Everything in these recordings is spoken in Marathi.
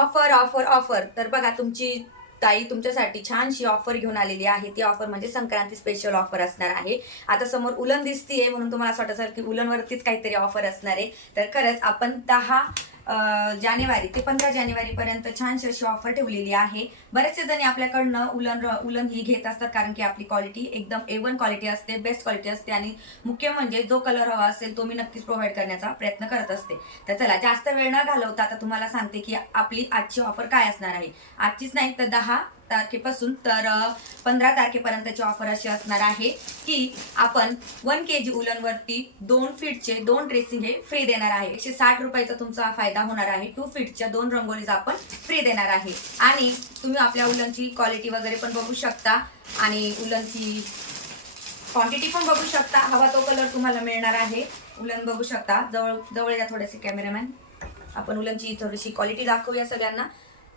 Offer offer offer. तर बघा तुमची ताई तुमच्यासाठी छानशी ऑफर घेऊन आलेली आहे. ती ऑफर म्हणजे संक्रांती स्पेशल ऑफर असणार आहे. आता समोर उलन दिसतीये म्हणून तुम्हाला असं वाटत असेल की उलनवरतीच काहीतरी ऑफर असणार आहे. तर खरंच आपण 10 जानेवारी ते 15 जानेवारीपर्यंत छानशी अशी ऑफर ठेवलेली आहे. बरेचसे जणी आपल्याकडनं उलन ही घेत असतात कारण की आपली क्वालिटी एकदम A1 क्वालिटी असते, बेस्ट क्वालिटी असते आणि मुख्य म्हणजे जो कलर हवा असेल तो मी नक्कीच प्रोव्हाइड करण्याचा प्रयत्न करत असते. तर चला जास्त वेळ न घालवता आता तुम्हाला सांगते की आपली आजची ऑफर काय असणार आहे. आजचीच नाही तर 10 तारखेपासून तर 15 तारखेपर्यंतची ऑफर अशी असणार आहे की आपण 1 kg उलनवरती 2 फीटचे 2 ड्रेसिंग हे फ्री देणार आहे. 160 रुपयाचा तुमचा फायदा होणार आहे. 2 फीटच्या 2 रंगोलीज आपण फ्री देणार आहे. आणि तुम्ही आपल्या उलनची क्वालिटी वगैरे पण बघू शकता आणि उलनची क्वांटिटी पण बघू शकता. हवा तो कलर तुम्हाला मिळणार आहे. उलन बघू शकता. जवळ या थोडेसे कॅमेरामॅन. आपण उलनची थोडीशी क्वालिटी दाखवूया सगळ्यांना.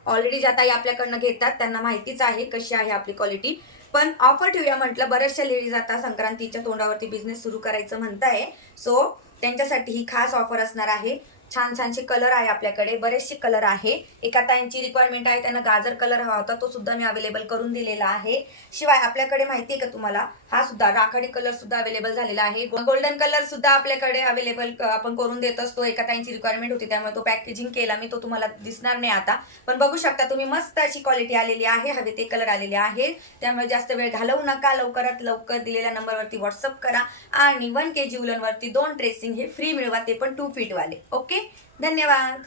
ऑलरेडी ज्या ताई आपल्याकडनं घेतात त्यांना माहितीच आहे कशी आहे आपली क्वालिटी. पण ऑफर ठेवूया म्हटलं. बऱ्याचशा लेडीज आता संक्रांतीच्या तोंडावरती बिझनेस सुरू करायचं म्हणताय. सो त्यांच्यासाठी ही खास ऑफर असणार आहे. छान छानसे कलर आहे आपल्याकडे. बरेचसे कलर आहे. एका ताईंची रिक्वायरमेंट आहे त्यांना गाजर कलर हवा होता तो सुद्धा मी अवेलेबल करून दिलेला आहे. शिवाय आपल्याकडे माहिती आहे का तुम्हाला हा सुद्धा राखाडी कलर सुद्धा अवेलेबल झालेला आहे. गोल्डन कलर सुद्धा आपल्याकडे अवेलेबल आपण करून देत असतो. एका ताईंची रिक्वायरमेंट होती त्यामुळे तो पॅकेजिंग केला मी. तो तुम्हाला दिसणार नाही आता पण बघू शकता तुम्ही. मस्त अशी क्वालिटी आलेली आहे. हवे ते कलर आलेले आहे. त्यामुळे जास्त वेळ घालवू नका. लवकरात लवकर दिलेल्या नंबरवरती व्हॉट्सअप करा आणि 1 kg उलनवरती 2 ड्रेसिंग हे फ्री मिळवा. ते पण 2 फीट वाले. ओके धन्यवाद.